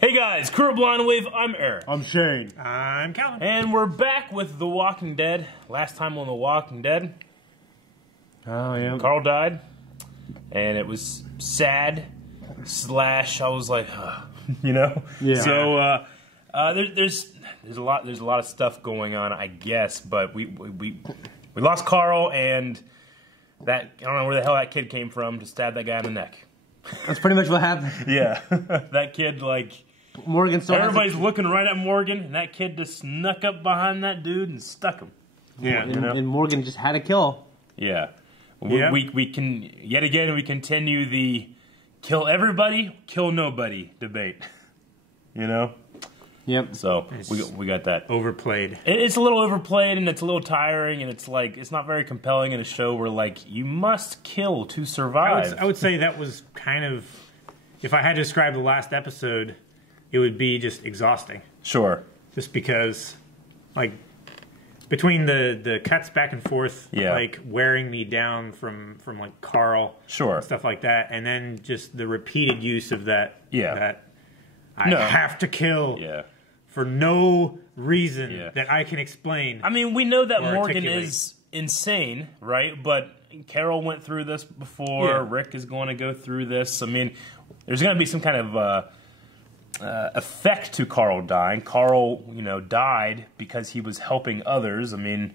Hey guys, Crew of Blind Wave, I'm Eric. I'm Shane. I'm Calvin. And we're back with The Walking Dead. Last time on The Walking Dead, Oh, yeah. Carl died. And it was sad, / I was like, you know? Yeah. So, there's a lot of stuff going on, I guess, but we lost Carl, and that, I don't know where the hell that kid came from to stab that guy in the neck. That's pretty much what happened. Yeah. That kid, like, Morgan still everybody's looking right at Morgan, and that kid just snuck up behind that dude and stuck him. Yeah. and Morgan just had a kill. Yeah. Yeah. We can, yet again, we continue the kill everybody, kill nobody debate. You know? Yep. So, we got that. Overplayed. It's a little overplayed, and it's a little tiring, and it's like, it's not very compelling in a show where, like, you must kill to survive. I would say that was kind of, if I had to describe the last episode, it would be just exhausting. Sure. Just because, like, between the cuts back and forth, Yeah. like wearing me down from like Carl, Sure. and stuff like that, and then just the repeated use of that. Yeah. That I No. have to kill. Yeah. For no reason Yeah. that I can explain. I mean, we know that Or Morgan articulate. is insane, right? But Carol went through this before. Yeah. Rick is going to go through this. I mean, there's going to be some kind of effect to Carl dying. Carl, you know, died because he was helping others. I mean,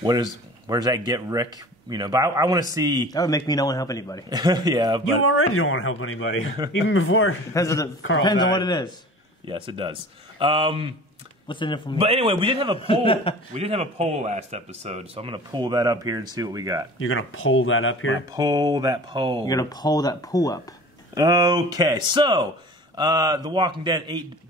where does that get Rick? You know, but I want to see. That would make me not want to help anybody. Yeah, but You already don't want to help anybody, even before. Depends on, Carl depends on died. what it is. yes, it does. What's in it for me? But anyway, we did have a poll. We did have a poll last episode, so I'm going to pull that up here and see what we got. You're gonna pull that up I'm gonna here. pull that poll. You're going to pull that pool up. Okay, so the Walking Dead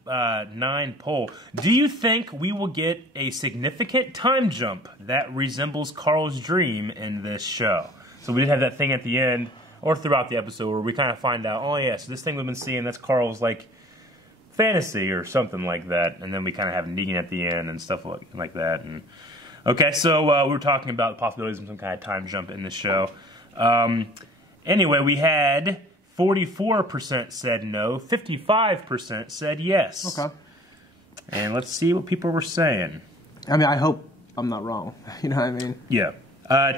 8-9 poll. Do you think we will get a significant time jump that resembles Carl's dream in this show? So we did have that thing at the end, or throughout the episode, where we kind of find out, oh yeah, so this thing we've been seeing, that's Carl's, like, fantasy or something like that. And then we kind of have Negan at the end and stuff like that. And okay, so we were talking about the possibilities of some kind of time jump in the show. Anyway, we had 44% said no, 55% said yes. Okay. And let's see what people were saying. I mean, I hope I'm not wrong. You know what I mean? Yeah.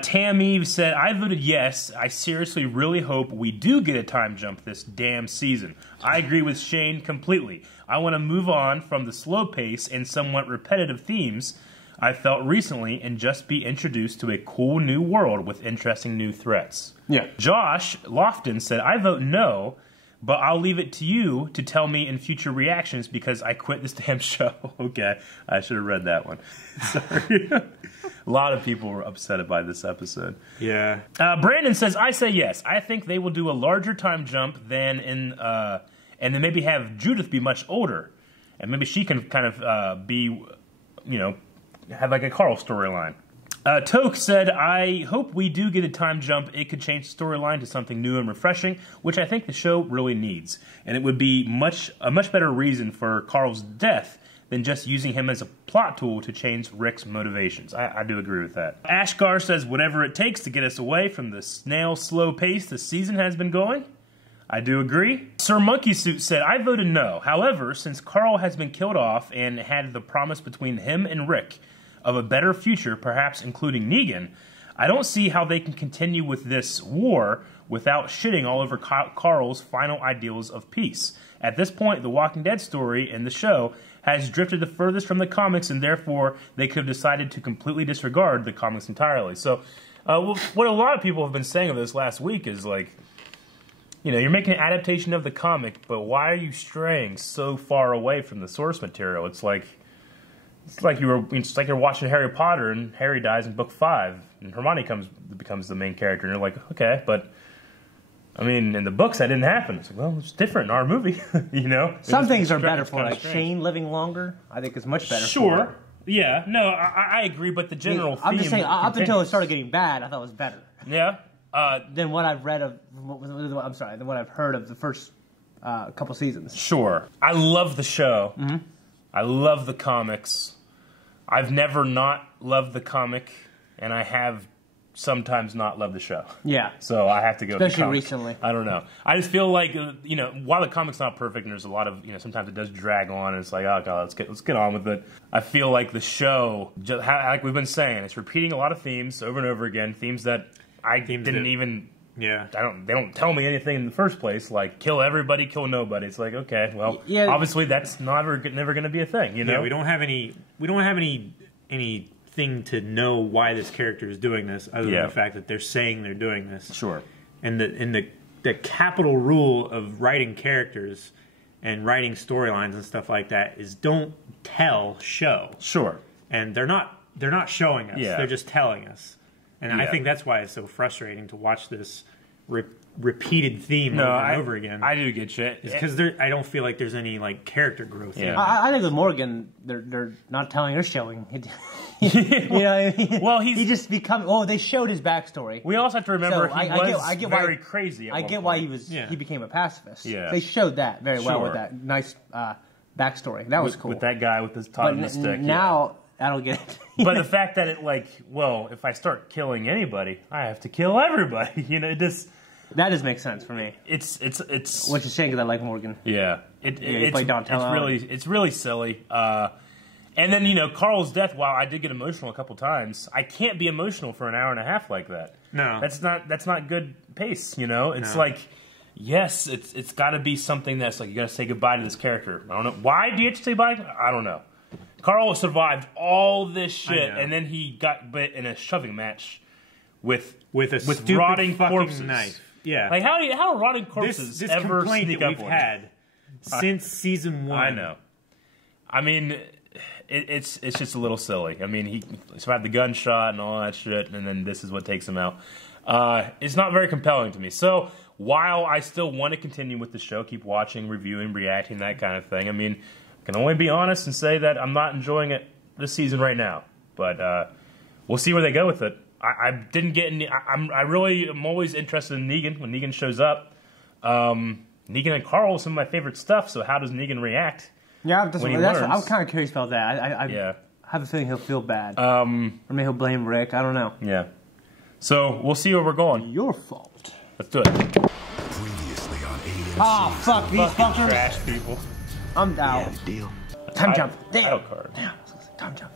Tam Eve said, I voted yes. I seriously really hope we do get a time jump this damn season. I agree with Shane completely. I want to move on from the slow pace and somewhat repetitive themes I felt recently and just be introduced to a cool new world with interesting new threats. Yeah. Josh Lofton said, I vote no, but I'll leave it to you to tell me in future reactions because I quit this damn show. Okay, I should have read that one. Sorry. A lot of people were upset by this episode. Yeah. Brandon says, I say yes. I think they will do a larger time jump than in, and then maybe have Judith be much older. And maybe she can kind of be, you know, have like a Carl storyline. Toke said, I hope we do get a time jump. It could change the storyline to something new and refreshing, which I think the show really needs. And it would be a much better reason for Carl's death than just using him as a plot tool to change Rick's motivations. I do agree with that. Ashgar says, whatever it takes to get us away from the snail slow pace the season has been going. I do agree. Sir Monkey Suit said, I voted no. However, since Carl has been killed off and had the promise between him and Rick of a better future, perhaps including Negan, I don't see how they can continue with this war without shitting all over Carl's final ideals of peace. At this point, the Walking Dead story in the show has drifted the furthest from the comics, and therefore they could have decided to completely disregard the comics entirely. So what a lot of people have been saying of this last week is like, you know, you're making an adaptation of the comic, but why are you straying so far away from the source material? It's like you're watching Harry Potter and Harry dies in book 5 and Hermione becomes the main character, and you're like, okay, but I mean, in the books that didn't happen. It's like, well, it's different in our movie, you know. Some things are better for like Shane living longer. I think it's much better. Sure. For it. Yeah. No, I agree, but the general theme. I'm just saying, up until it continues. started getting bad, I thought it was better. Yeah. Than what I've read of. I'm sorry. Than what I've heard of the first couple seasons. Sure. I love the show. Mm-hmm. I love the comics. I've never not loved the comic, and I have sometimes not love the show. Yeah. So I have to go with the Especially comic. recently. I don't know. I just feel like, while the comic's not perfect and there's a lot of, sometimes it does drag on and it's like, oh god, let's get on with it. I feel like the show, like we've been saying, it's repeating a lot of themes over and over again, themes that I didn't even... Yeah, they don't tell me anything in the first place. Like kill everybody, kill nobody. It's like okay, well, obviously that's never going to be a thing. Yeah, we don't have anything to know why this character is doing this, other than the fact that they're saying they're doing this. Sure. And the capital rule of writing characters and writing storylines and stuff like that is don't tell, show. Sure. And they're not showing us. Yeah. They're just telling us. And I think that's why it's so frustrating to watch this repeated theme over and over again. I do get you. It's because I don't feel like there's any like character growth. Yeah. I think with Morgan, they're not telling or showing. You know what I mean? Well, he just become. Oh, they showed his backstory. We also have to remember So he was very crazy. I get why he became a pacifist. Yeah. They showed that very well with that nice backstory. That was cool. With that guy with his talking stick. Now I don't get it. But the fact that if I start killing anybody, I have to kill everybody. It just that does make sense for me. It's which is a shame because I like Morgan. Yeah, it's really silly. And then Carl's death. While I did get emotional a couple times, I can't be emotional for an hour and a half like that. No, that's not good pace. It's like yes, it's got to be something that's like you got to say goodbye to this character. I don't know why do you have to say goodbye? I don't know. Carl survived all this shit, and then he got bit in a shoving match with rotting corpses. Knife. Yeah, like how rotting corpses this ever complaint sneak that up we've on had since season 1. I know. I mean, it's just a little silly. I mean, he survived the gunshot and all that shit, and then this is what takes him out. It's not very compelling to me. So while I still want to continue with the show, keep watching, reviewing, reacting, that kind of thing. I mean. I can only be honest and say that I'm not enjoying it this season right now, but we'll see where they go with it. I didn't get any. I really am always interested in Negan when Negan shows up. Negan and Carl is some of my favorite stuff. So how does Negan react? Yeah, I'm kind of curious about that. I have a feeling he'll feel bad, or maybe he'll blame Rick. I don't know. Yeah. So we'll see where we're going. Your fault. Let's do it. Previously on AMC. Oh fuck these fuckers! Trash people. I'm down. Yeah, deal. Time jump. Title card. Damn. Time jump.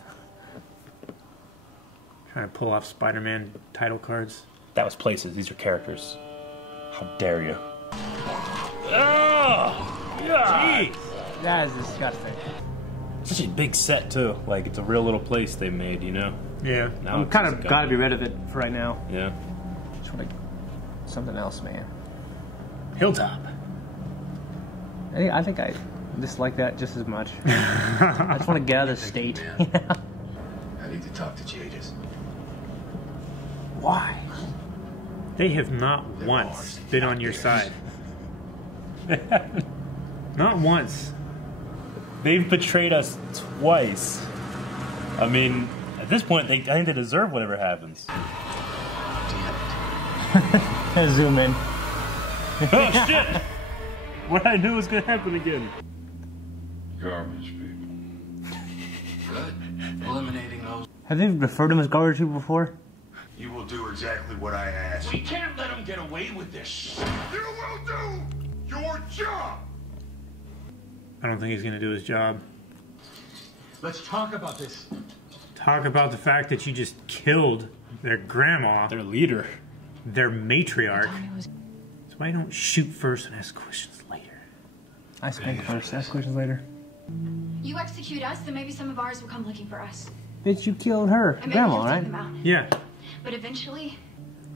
Trying to pull off Spider-Man title cards. That was places. These are characters. How dare you? Oh, God. That is disgusting. Such a big set too. Like it's a real little place they made. Yeah. Now I'm it's kind just of a got to gun. be rid of it for right now. Yeah. Just want something else, man. Hilltop. I think I dislike that just as much. I just want to get out of the state. I need to talk to Jadis. Why? They have not once been on your side. Not once. They've betrayed us twice. I mean, at this point, I think they deserve whatever happens. Zoom in. Oh shit! What I knew was gonna happen again. Garbage people. Good. Eliminating those. Have they referred to him as garbage people before? You will do exactly what I ask. We can't let him get away with this. You will do your job. I don't think he's going to do his job. Let's talk about this. Talk about the fact that you just killed their grandma, Their leader. their matriarch. That's why you don't shoot first and ask questions later. I spank first, ask questions later. You execute us, then maybe some of ours will come looking for us. Bitch, you killed her. And maybe Grandma, you'll take right? them out. Yeah. But eventually,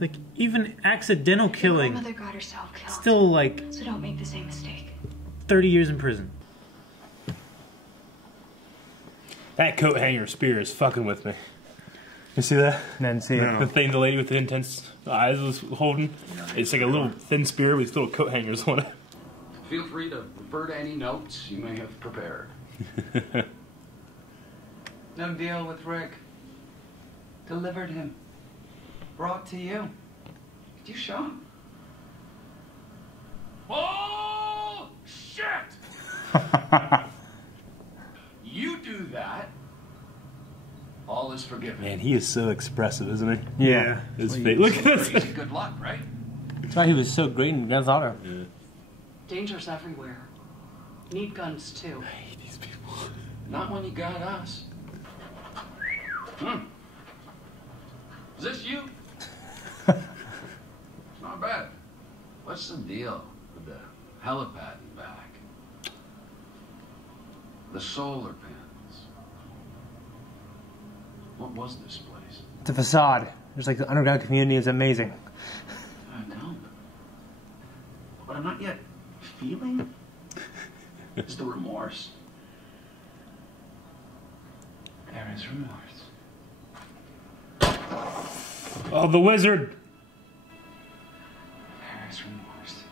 Like, even accidental your killing, grandmother got herself killed. still like So don't make the same mistake. 30 years in prison. That coat hanger spear is fucking with me. You see that? Then see No. The thing the lady with the intense eyes was holding? It's like a little thin spear with these little coat hangers on it. Feel free to refer to any notes you may have prepared. No deal with Rick. Delivered him. Brought to you. Did you show him? Oh, shit! You do that, all is forgiven. forgiven. Man, he is so expressive, isn't he? Yeah. His face. Look at this. Easy good luck, right? That's why he was so great in Guns Auto. Yeah. Danger's everywhere. Need guns too. I hate these people. Not when you got us. Is this you? It's not bad. What's the deal with the helipad in back? The solar panels. What was this place? It's a facade. There's like the underground community is amazing. I know. But I'm not yet feeling. It's the remorse. There is remorse. Oh, the wizard. There is remorse.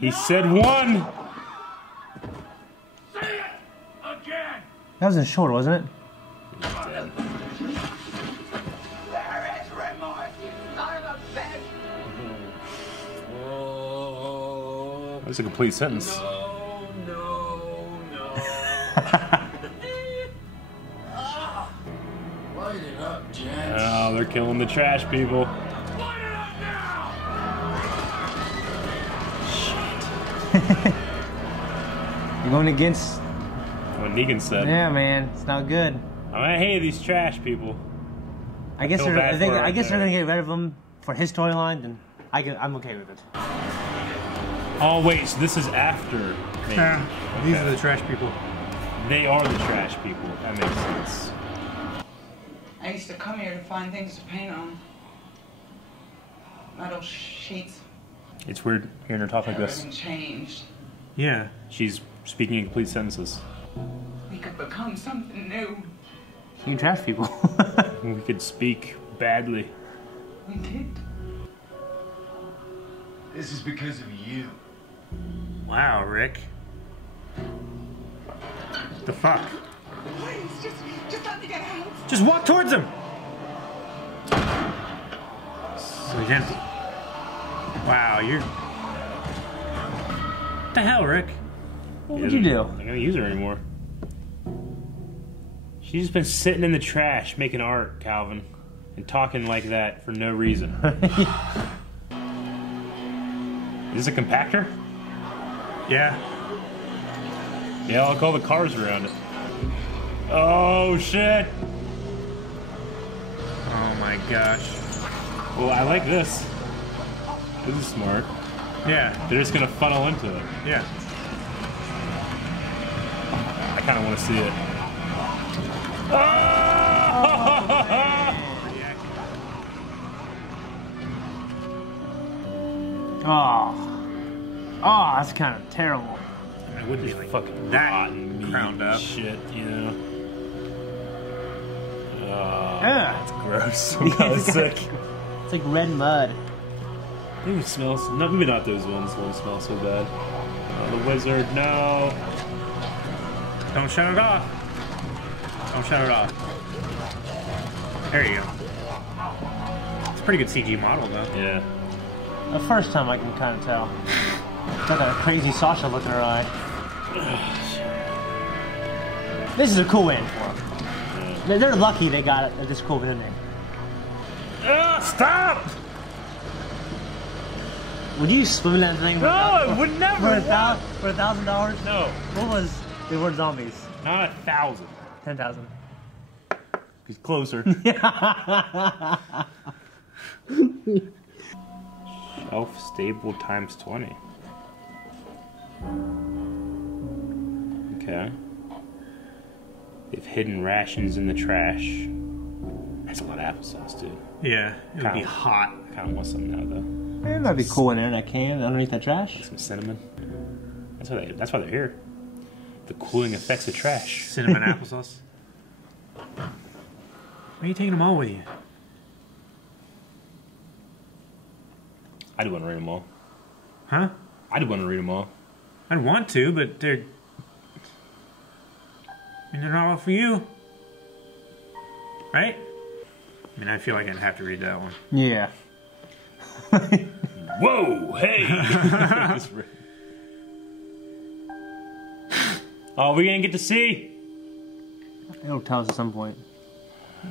He said one. Say it again. That was in short, wasn't it? There is remorse, you son of a bitch. That's a complete sentence. No. Light it up, gents. Oh, they're killing the trash people. Light it up now! You're going against... What Negan said. Yeah, man. It's not good. I hate these trash people. I guess feel they're, bad I think, for her I guess right they're there. going to get rid of them for his storyline, and I'm okay with it. Oh, wait, so this is after. Maybe. Yeah, these Okay. are the trash people. They are the trash people. That makes sense. I used to come here to find things to paint on. Metal sheets. It's weird hearing her talk like this. Everything changed. Yeah. She's speaking in complete sentences. We could become something new. You trash people. We could speak badly. We did. This is because of you. Wow, Rick. What the fuck? Please, just let me get out. Just walk towards him. So he's empty. Wow, you're... What the hell, Rick? What would you do? I'm not gonna use her anymore. She's just been sitting in the trash making art, Calvin, and talking like that for no reason. Is this a compactor? Yeah. Yeah, I'll call the cars around it. Oh shit! Oh my gosh. Well, I like this. This is smart. Yeah. They're just gonna funnel into it. Yeah. I kind of want to see it. Oh! Oh. Oh, that's kind of terrible. It would be like Fucking that rotten meat crowned and up. shit, you know. Ugh. Gross. I'm kind of sick. It's like red mud. Maybe it smells. No, maybe not those ones. Won't smell so bad. Oh, the wizard. No. Don't shut it off. Don't shut it off. There you go. It's a pretty good CG model, though. Yeah. The first time I can kind of tell. It's like a crazy Sasha look in her eye. This is a cool end for them. They're lucky they got it this cool ending. Stop! Would you swim in that thing? No, I would never. For $1,000? No, What was the word zombies? not 1,000. 10,000. He's closer. Shelf stable times 20. Okay. They've hidden rations in the trash. That's a lot of applesauce, dude. Yeah, it would be Kinda. hot. I kind of want some now, though. It might be cool in there in that can underneath that trash. Some cinnamon. That's why they're here. The cooling effects of trash. Cinnamon applesauce. Why are you taking them all with you? I do want to read them all. Huh? I do want to read them all. I'd want to, but they're not all for you. Right? I mean, I feel like I'd have to read that one. Yeah. Whoa! Hey! Oh, we're gonna get to see. It'll tell us at some point.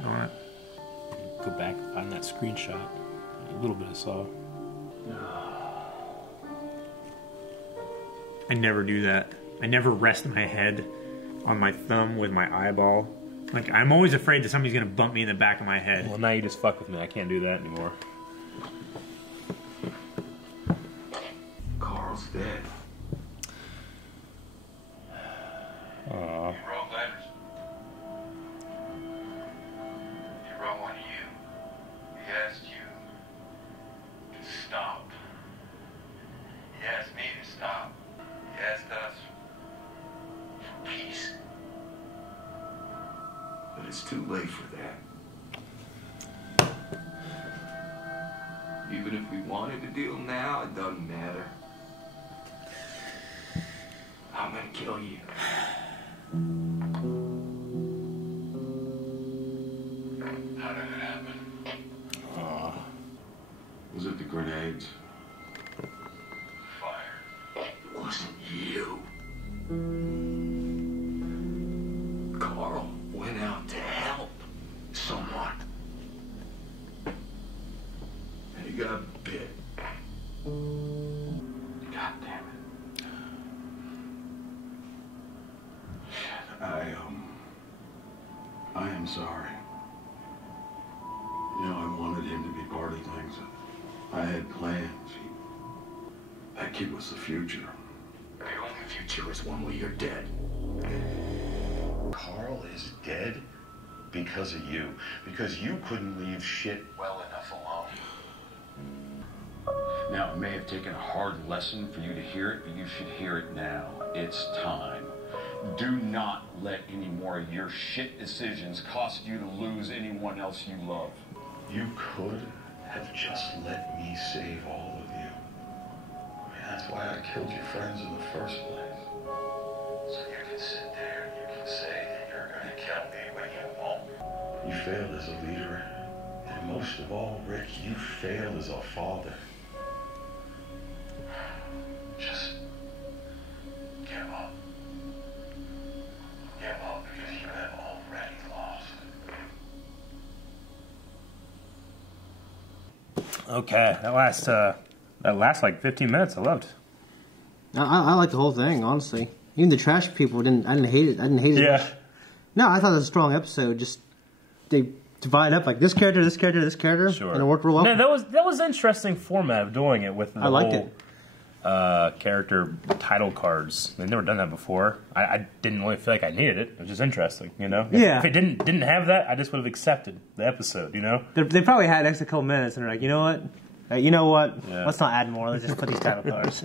on it. Go back and find that screenshot. A little bit I saw. I never do that. I never rest my head on my thumb with my eyeball. Like, I'm always afraid that somebody's gonna bump me in the back of my head. Well, now you just fuck with me. I can't do that anymore. Carl's dead. Aww. He wrote letters. He wrote one to you. He asked you to stop. He asked me to stop. He asked us for peace. But it's too late for that. Even if we wanted to deal now, it doesn't matter. I'm gonna kill you. How did it happen? Was it the grenades? Fire. It wasn't you. Carl went out to help someone. And he got bit. God damn it. I am sorry. You know, I wanted him to be part of things. I had plans. That kid was the future. The only future is one where you're dead. Carl is dead because of you. Because you couldn't leave shit well enough alone. Now, it may have taken a hard lesson for you to hear it, but you should hear it now. It's time. Do not let any more of your shit decisions cost you to lose anyone else you love. You could have just let me save all of you. I mean, that's why I killed your friends in the first place. So you can sit there and you can say that you're going to kill me when you won't. You failed as a leader, and most of all, Rick, you failed as a father. Just give up. Give up because you have already lost. Okay, that last like 15 minutes. I loved. I liked the whole thing, honestly. Even the trash people I didn't hate it. I didn't hate it. Yeah. Much. No, I thought it was a strong episode. Just they divide up like this character, this character, this character, Sure. and it worked real well. No, that was an interesting format of doing it with the I liked whole character title cards. They've never done that before. I didn't really feel like I needed it. It was just interesting, you know. Yeah. If it didn't have that, I just would have accepted the episode, you know. They probably had an extra couple minutes, and they're like, you know what? Yeah. Let's not add more. Let's just put these title cards.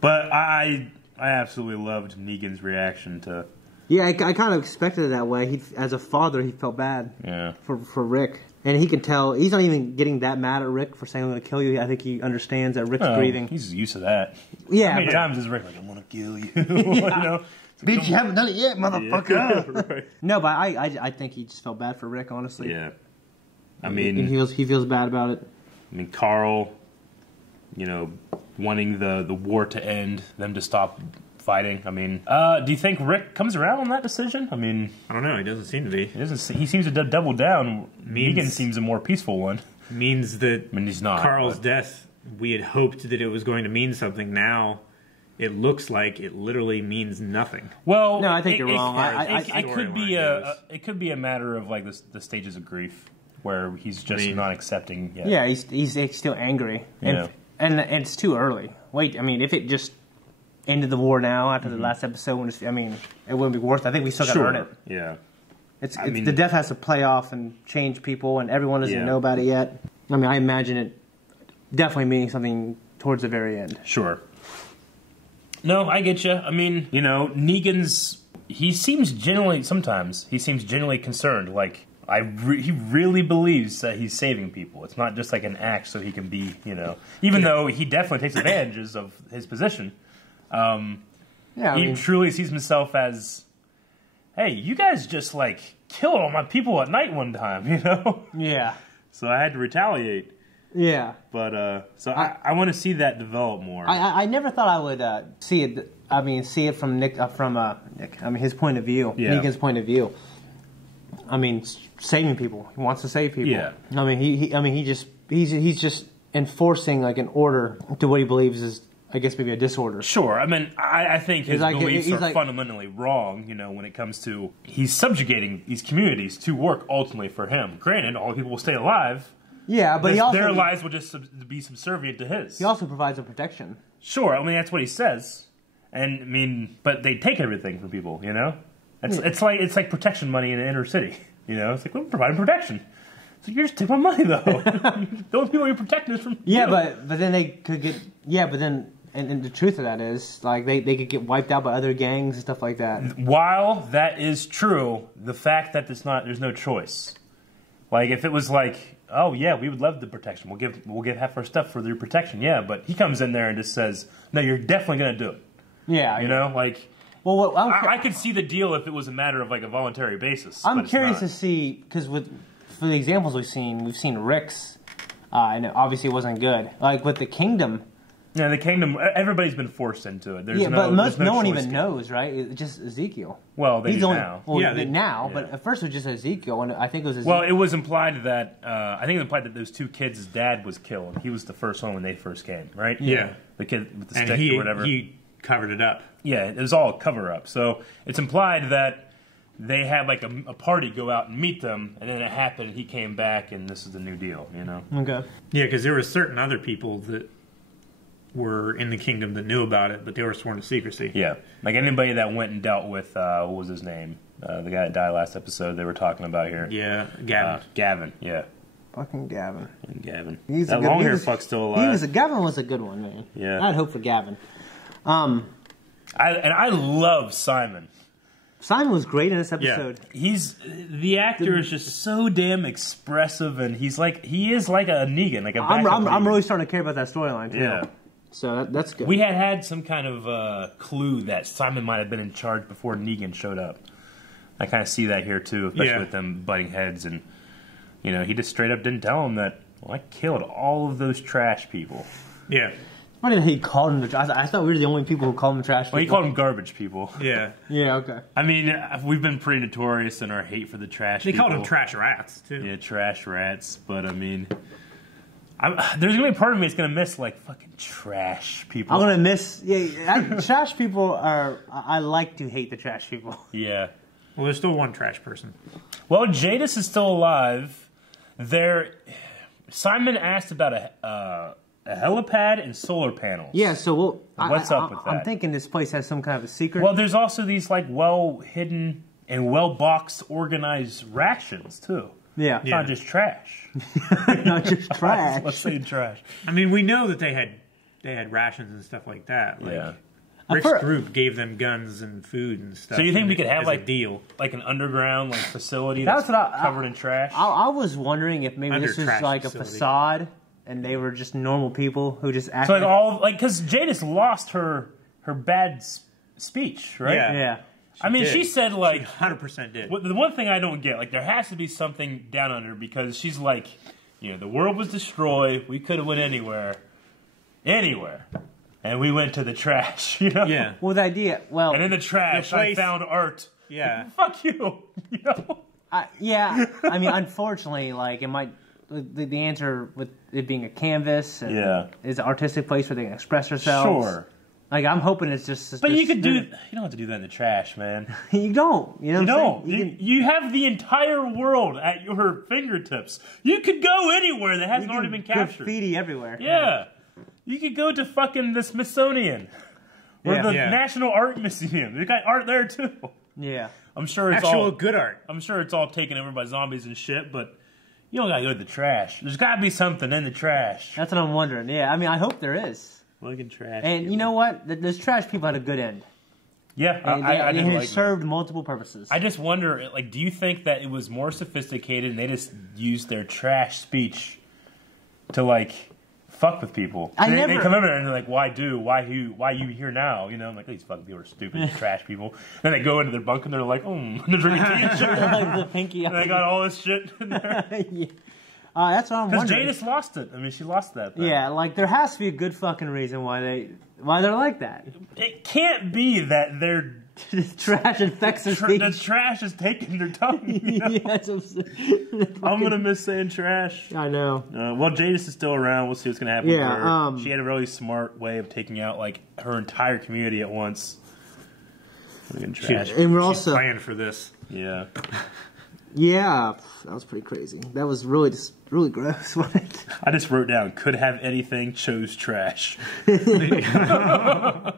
But I absolutely loved Negan's reaction to. Yeah, I kind of expected it that way. As a father, he felt bad for Rick. And he can tell, he's not even getting that mad at Rick for saying, I'm going to kill you. I think he understands that Rick's grieving. He's used to that. Yeah. How many times is Rick like, I'm going to kill you? You know? Bitch, you haven't done it yet, motherfucker. Right. No, but I think he just felt bad for Rick, honestly. Yeah. I mean... And he feels bad about it. I mean, Carl, you know, wanting the war to end, them to stop fighting. I mean, do you think Rick comes around on that decision? I mean, I don't know. He doesn't seem to be. He seems to double down. Negan seems a more peaceful one. Means that he's not. Carl's death, we had hoped that it was going to mean something. Now, it looks like it literally means nothing. Well, no, I think you're wrong. It could be a matter of like the stages of grief where he's just not accepting yet. Yeah, he's still angry, and it's too early. Wait, I mean, if it just ended the war now after the last episode, it wouldn't be worth it. I think we still got to earn it. Yeah. The death has to play off and change people, and everyone doesn't know about it yet. I mean, I imagine it definitely meaning something towards the very end. Sure. No, I get you. I mean, you know, he seems genuinely concerned. Like, he really believes that he's saving people. It's not just like an act so he can be, you know, even though he definitely takes advantages of his position. He truly sees himself as, hey, you guys just like killed all my people at night one time, you know? Yeah. So I had to retaliate. Yeah. But I want to see that develop more. I never thought I would see it. I mean, see it from his point of view, Negan's point of view. saving people. He wants to save people. Yeah. He's just enforcing like an order to what he believes is, I guess, maybe a disorder. Sure. I mean, I think his beliefs are like, fundamentally wrong, when it comes to... He's subjugating these communities to work ultimately for him. Granted, all people will stay alive. Yeah, but their lives will just be subservient to his. He also provides them protection. Sure. I mean, that's what he says. And, but they take everything from people, It's like protection money in the inner city, It's like, we're providing protection. So you're just taking my money, though. Those people you're protecting us from... Yeah, but then they could get... Yeah, but then... And the truth of that is, like, they could get wiped out by other gangs and stuff like that. While that is true, the fact that there's no choice. Like, if it was like, oh, yeah, we would love the protection. We'll give half our stuff for your protection. Yeah, but he comes in there and just says, no, you're definitely going to do it. Yeah. Like... Well, I could see the deal if it was a matter of, like, a voluntary basis. I'm curious to see, because for the examples we've seen Rick's, and obviously it wasn't good. Like, with the Kingdom... Yeah, the Kingdom, everybody's been forced into it. But no one even knows, right? It's just Ezekiel. Well, they do now. Well, yeah, now, but at first it was just Ezekiel, and I think it was Ezekiel. Well, it was implied that, those two kids' dad was killed. He was the first one when they first came, right? Yeah. The kid with the stick or whatever. He covered it up. Yeah, it was all a cover-up. So it's implied that they had, like, a party go out and meet them, and then it happened, and he came back, and this is the new deal, Okay. Yeah, because there were certain other people that were in the Kingdom that knew about it, but they were sworn to secrecy. Yeah. Like anybody that went and dealt with, what was his name? The guy that died last episode they were talking about here. Yeah, Gavin. Gavin, yeah. Fucking Gavin. And Gavin. He's that long hair fuck's still alive. Gavin was a good one, man. Yeah. I'd hope for Gavin. I love Simon. Simon was great in this episode. Yeah. The actor is just so damn expressive, and he is like a Negan, like a backup I'm really starting to care about that storyline too. Yeah. So that's good. We had some kind of clue that Simon might have been in charge before Negan showed up. I kind of see that here too, especially with them butting heads, and he just straight up didn't tell him that. Well, I killed all of those trash people. Yeah. Why did he call them? I thought we were the only people who called them trash people. Well, he called them garbage people. Yeah. Yeah. Okay. I mean, we've been pretty notorious in our hate for the trash. They people. called them trash rats too. Yeah, trash rats. But I mean. There's gonna be a part of me that's gonna miss like fucking trash people. I'm gonna miss trash people are. I like to hate the trash people. Yeah. Well, there's still one trash person. Well, Jadis is still alive. Simon asked about a helipad and solar panels. Yeah. So what's up with that? I'm thinking this place has some kind of a secret. Well, there's also these like well hidden and well boxed, organized rations too. Yeah. It's not just trash. Not just trash. Let's say trash. I mean, we know that they had rations and stuff like that. Like, yeah. Rick's group gave them guns and food and stuff. So you think we could have like a deal, like an underground facility that's covered in trash? I was wondering if maybe this was like a facade, and they were just normal people who just acted. So because Jadis lost her bad speech, right? Yeah. She said like... She 100% did. The one thing I don't get, like, there has to be something down under, because she's like, the world was destroyed, we could have went anywhere, and we went to the trash, Yeah. Well, the idea, and in the trash, I found art. Yeah. Fuck you, Yeah, I mean, unfortunately, like, it might... The answer with it being a canvas is an artistic place where they can express themselves. Sure. Like, I'm hoping it's just... But you don't have to do that in the trash, man. You don't. You know what I'm saying? You have the entire world at your fingertips. You could go anywhere that hasn't already been captured. Graffiti everywhere. Yeah. You could go to fucking the Smithsonian. Or the National Art Museum. They got art there, too. Yeah. I'm sure it's all good art. I'm sure it's all taken over by zombies and shit, but you don't gotta go to the trash. There's gotta be something in the trash. That's what I'm wondering. Yeah, I mean, I hope there is. Fucking trash. And people. You know what? Those trash people had a good end. Yeah, I didn't like served multiple purposes. I just wonder, like, do you think that it was more sophisticated and they just used their trash speech to, like, fuck with people? They come over there and they're like, why you here now? I'm like, these fucking people are stupid, trash people. Then they go into their bunk and they're like, and they're drinking tea and shit. Like the pinky. And they got all this shit in there. Yeah. That's what I'm wondering. Because Jadis lost it. I mean, she lost that thing. Yeah, like, there has to be a good fucking reason why they're like that. It can't be that they're The trash infects her speech. The trash is taking their tongue. You know? Yes, I'm gonna miss saying trash. I know. Well, Jadis is still around. We'll see what's gonna happen with her. Yeah, she had a really smart way of taking out like her entire community at once. Trash. And we're also planned for this. Yeah. Yeah, that was pretty crazy. That was really gross, wasn't it? I just wrote down, could have anything, chose trash. What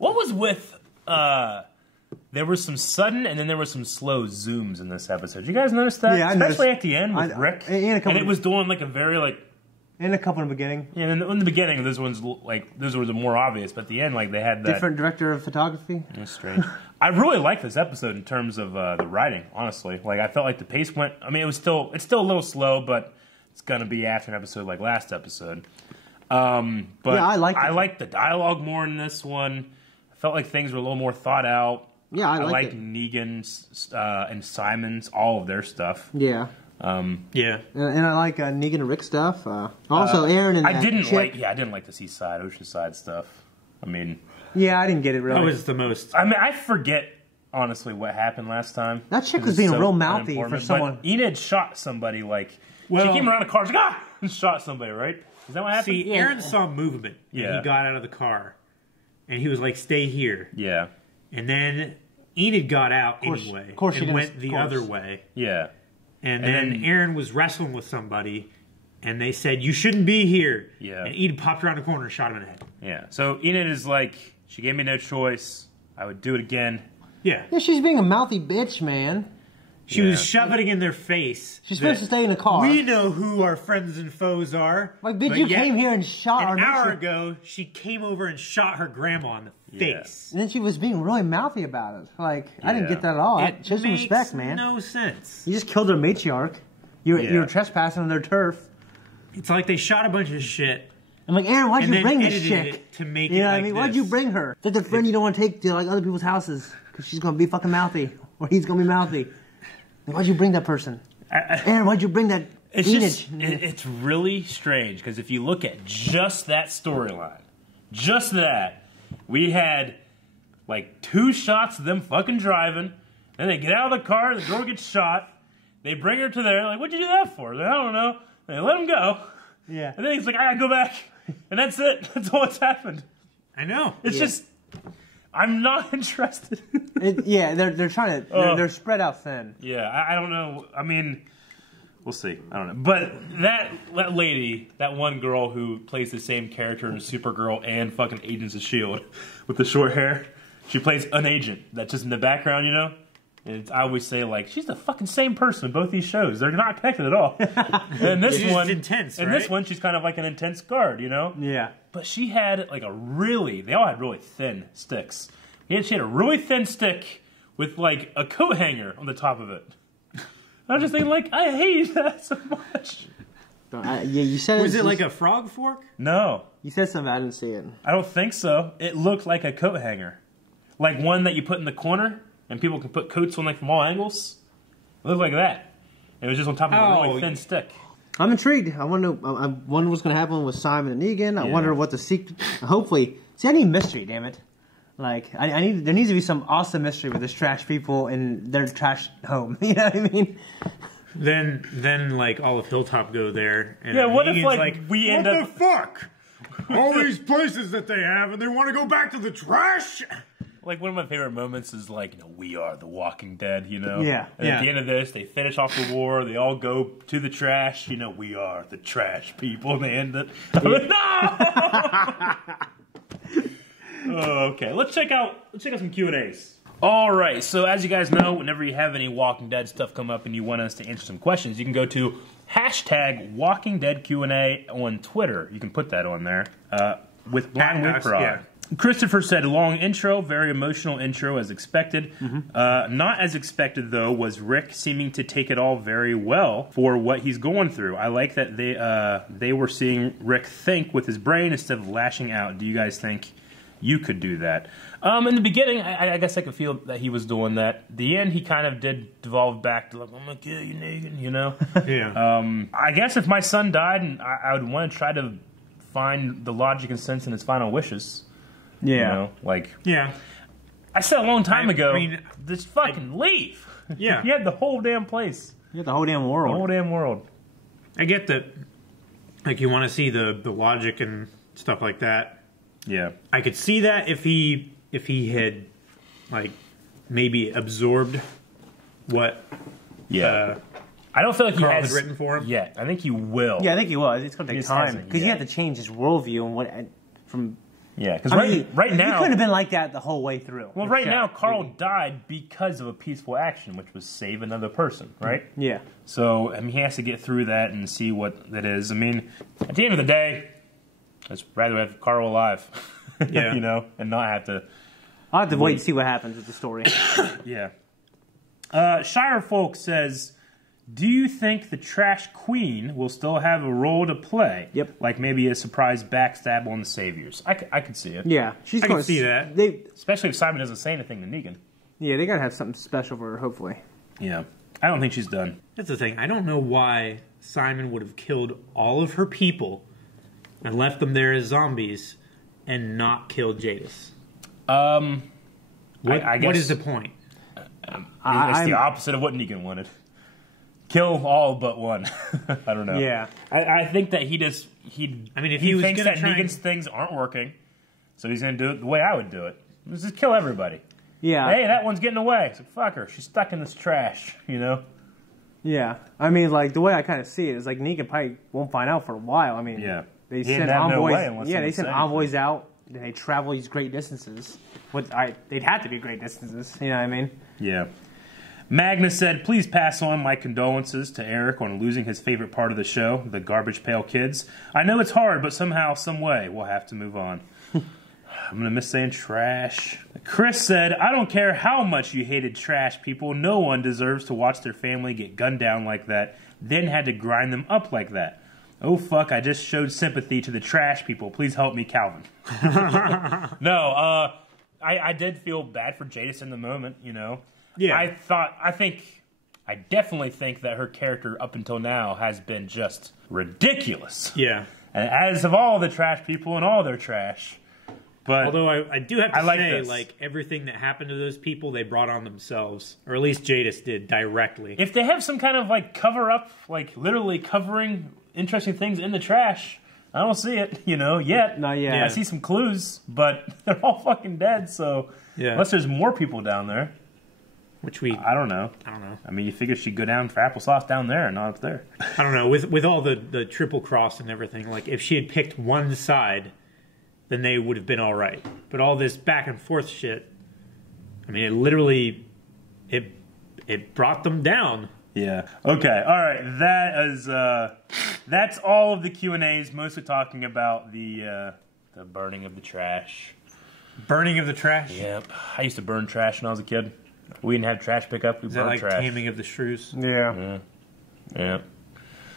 was with, there was some sudden and then there was some slow zooms in this episode. Did you guys notice that? Yeah, I Especially noticed. at the end with Rick. And it was doing like a very like... And a couple in the beginning. Yeah, in the beginning, those ones are more obvious, but at the end, like they had that different director of photography. That's strange. I really liked this episode in terms of the writing. Honestly, like I felt like the pace went. I mean, it's still a little slow, but it's gonna be after an episode like last episode. But yeah, I liked the dialogue more in this one. I felt like things were a little more thought out. Yeah, I liked Negan's and Simon's, all of their stuff. Yeah. Yeah, and I like Negan and Rick stuff. Also, Aaron and I didn't like the Oceanside stuff. I mean, yeah, I didn't get it really. That was the most. I mean, I forget honestly what happened last time. That chick was being real mouthy for someone. But Enid shot somebody. Like she came around a car, she's like, and shot somebody. Right? Is that what happened? See, Aaron saw movement. Yeah, he got out of the car, and he was like, "Stay here." Yeah, and then Enid got out anyway, of course, and went the other way. Yeah. And then Aaron was wrestling with somebody, and they said, "You shouldn't be here." Yeah. And Enid popped around the corner and shot him in the head. Yeah. So Enid is like, she gave me no choice. I would do it again. Yeah. Yeah, she's being a mouthy bitch, man. She was shoving it in their face. She's supposed to stay in the car. We know who our friends and foes are. Like, bitch, you came here and shot our An hour ago, she came over and shot her grandma in the face. And then she was being really mouthy about it. Like, I didn't get that at all. It Show some respect, man. No sense. You just killed their matriarch. You're trespassing on their turf. It's like they shot a bunch of shit. I'm like, Aaron, why'd you bring this chick? To make you know what I mean? Why'd you bring her? It's like the friend you don't want to take to like other people's houses because she's gonna be fucking mouthy, or he's gonna be mouthy. Like, why'd you bring that person? Aaron, why'd you bring that? It's really strange because if you look at just that storyline, just that, we had like 2 shots of them fucking driving, then they get out of the car, the girl gets shot, they bring her to there, like, what'd you do that for? Like, I don't know. They let him go. Yeah. And then he's like, I gotta go back. And that's it. That's all that's happened. I know. It's just, I'm not interested. They're trying to, they're spread out thin. Yeah, I don't know. I mean, we'll see. I don't know. But that lady, that one girl who plays the same character in Supergirl and fucking Agents of S.H.I.E.L.D. with the short hair, she plays an agent. That's just in the background, you know? And I always say, like, she's the fucking same person in both these shows. They're not connected at all. And this one, intense, and this one, she's kind of like an intense guard, you know? Yeah. But she had like they all had really thin sticks. She had a really thin stick with like a coat hanger on the top of it. I was just thinking, like, I hate that so much. You said was it like a frog fork? No. You said something, I didn't see it. I don't think so. It looked like a coat hanger. Like one that you put in the corner, and people can put coats on like from all angles. It looked like that. It was just on top of a really thin stick. I'm intrigued. I wonder what's going to happen with Simon and Negan. I wonder what the secret... Hopefully... See, I need mystery, damn it. Like, there needs to be some awesome mystery with this trash people in their trash home. You know what I mean? Then like, all of Hilltop go there. And what Negan's if, like we end up... What the fuck? All these places that they have, and they want to go back to the trash? Like, one of my favorite moments is, like, we are the Walking Dead, you know? Yeah. And at the end of this, they finish off the war, they all go to the trash, we are the trash people, and they end it. I'm like, no! Okay, let's check out some Q&As. Alright, so as you guys know, whenever you have any Walking Dead stuff come up and you want us to answer some questions, you can go to #WalkingDeadQ&A on Twitter. You can put that on there, with Blind With Prod. Yeah. Christopher said, long intro, very emotional intro as expected. Not as expected, though, was Rick seeming to take it all very well for what he's going through. I like that they were seeing Rick think with his brain instead of lashing out. Do you guys think you could do that? In the beginning, I guess I could feel that he was doing that. The end, he kind of did devolve back to, like, I'm gonna kill you, Negan, you know? Yeah. I guess if my son died, and I would want to try to find the logic and sense in his final wishes. Yeah. You know, like... Yeah. I said a long time ago, I mean, just fucking leave. Yeah. You had the whole damn place. You got the whole damn world. The whole damn world. I get that, like, you want to see the logic and stuff like that. Yeah. I could see that if he had, like, maybe absorbed what I don't feel like Carl he has had written for him yet. I think he will. Yeah, I think he was. It's going to take just time hasn't because you yet. have to change his worldview and what from. Yeah, because I mean, right he now, couldn't have been like that the whole way through. well, right now, Carl died because of a peaceful action, which was save another person, right? Yeah. So, I mean, he has to get through that and see what that is. I mean, at the end of the day, I'd rather have Carl alive, Yeah. you know, and not have to. I'll have to wait and see what happens with the story. Yeah. Shire Folk says, do you think the Trash Queen will still have a role to play? Yep. Like maybe a surprise backstab on the Saviors. I could see it. Yeah, she's I going can see that. Especially if Simon doesn't say anything to Negan. Yeah, they got to have something special for her, hopefully. Yeah. I don't think she's done. That's the thing. I don't know why Simon would have killed all of her people and left them there as zombies and not killed Jadis. I guess What is the point? it's the opposite of what Negan wanted. Kill all but one. I don't know. Yeah. I think that he I mean, if he was thinks gonna that try Negan's things aren't working, so he's going to do it the way I would do it. Just kill everybody. Yeah. Hey, that one's getting away. It's like, fuck her. She's stuck in this trash, you know? Yeah. I mean, like, the way I kind of see it is, like, Negan probably won't find out for a while. I mean, Yeah. they He send didn't have no envoys. way unless Yeah, they someone send said envoys out. And they travel these great distances. They'd have to be great distances. You know what I mean? Yeah. Magnus said, please pass on my condolences to Eric on losing his favorite part of the show, the Garbage Pail Kids. I know it's hard, but somehow, some way, we'll have to move on. I'm going to miss saying trash. Chris said, I don't care how much you hated trash people. No one deserves to watch their family get gunned down like that, then had to grind them up like that. Oh, fuck, I just showed sympathy to the trash people. Please help me, Calvin. No, I did feel bad for Jadis in the moment, you know. Yeah. I definitely think that her character up until now has been just ridiculous. Yeah. And as of all the trash people and all their trash. But Although I do have to like say, this. like, everything that happened to those people, they brought on themselves. Or at least Jadis did, directly. if they have some kind of, like, cover-up, like, literally covering interesting things in the trash, I don't see it, you know, yet. Not yet. I see some clues, but they're all fucking dead, so... Yeah. Unless there's more people down there. Which we... I don't know. I mean, you figure she'd go down for applesauce down there and not up there. I don't know. With all the triple cross and everything, like, if she had picked one side, then they would have been all right. But all this back and forth shit, I mean, it literally... It brought them down. Yeah. Okay. All right. That is. That's all of the Q&As. Mostly talking about the burning of the trash. Burning of the trash? Yep. I used to burn trash when I was a kid. We didn't have trash pickup. We Is that burned like trash. taming of the shrews? Yeah. Yeah.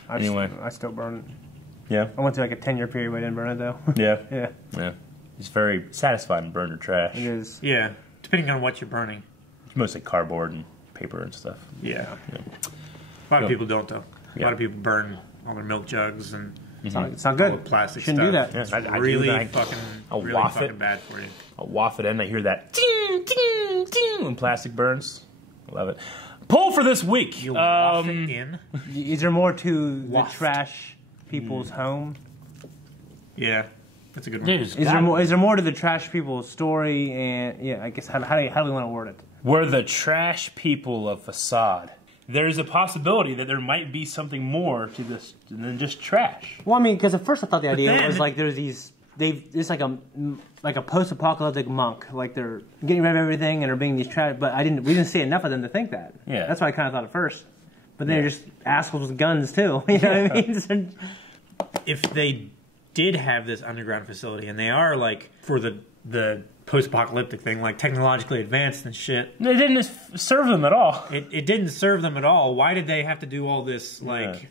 Anyway. I still burn it. Yeah. I went through, like, a 10-year period where I didn't burn it, though. Yeah. Yeah. Yeah. It's very satisfying to burn your trash. It is. Yeah. Depending on what you're burning. It's mostly cardboard and paper and stuff. Yeah. Yeah. A lot of people don't, though. A lot of people burn all their milk jugs and It's not all good. the plastic Shouldn't stuff. do that. Yeah, I do Really that. I'll really waft fucking it. bad for you. I'll waft it in. I hear that ting, ting, ting when plastic burns. Love it. Poll for this week. You waft it in? Is there more to Waft. the trash people's home? Yeah. That's a good one. Dude, Is there more to the trash people's story? And yeah, I guess how do we want to word it? We're the trash people of Facade. There's a possibility that there might be something more to this than just trash. Well, I mean, because at first I thought the idea then- was like there's these it's like a post-apocalyptic monk, like they're getting rid of everything and they're being these trash. But we didn't see enough of them to think that. Yeah. That's what I kind of thought at first. But then they're just assholes with guns too. You know what I mean? If they did have this underground facility and they are like for the post-apocalyptic thing, like technologically advanced and shit, It didn't serve them at all. it didn't serve them at all. Why did they have to do all this like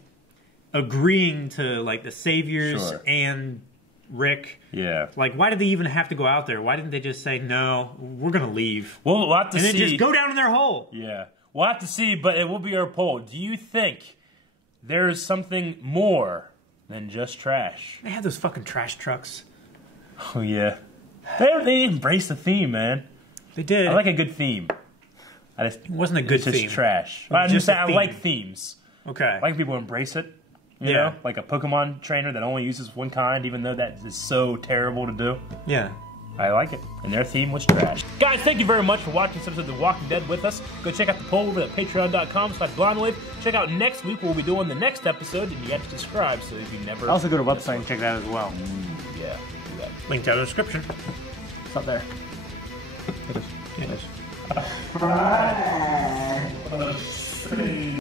agreeing to like the saviors Sure. and Rick? Yeah. Like, why did they even have to go out there? Why didn't they just say, no, we're going to leave? We'll have to And see. then just go down in their hole. Yeah. We'll have to see, but it will be our poll. Do you think there's something more than just trash? They had those fucking trash trucks. Oh, yeah. They embrace the theme, man. They did. I like a good theme. It wasn't a good it's just theme. trash. It was just a I theme. like themes. Okay. I like people embrace it. You Yeah. know? Like a Pokemon trainer that only uses one kind, even though that is so terrible to do. Yeah. I like it. And their theme was trash. Guys, thank you very much for watching this episode of The Walking Dead with us. Go check out the poll over at patreon.com/blindwave. Check out next week where we'll be doing the next episode, and you have to subscribe so you never... Also go to the website and check that as well. Yeah, do that. Link down in the description. It's up there. It is. Friday.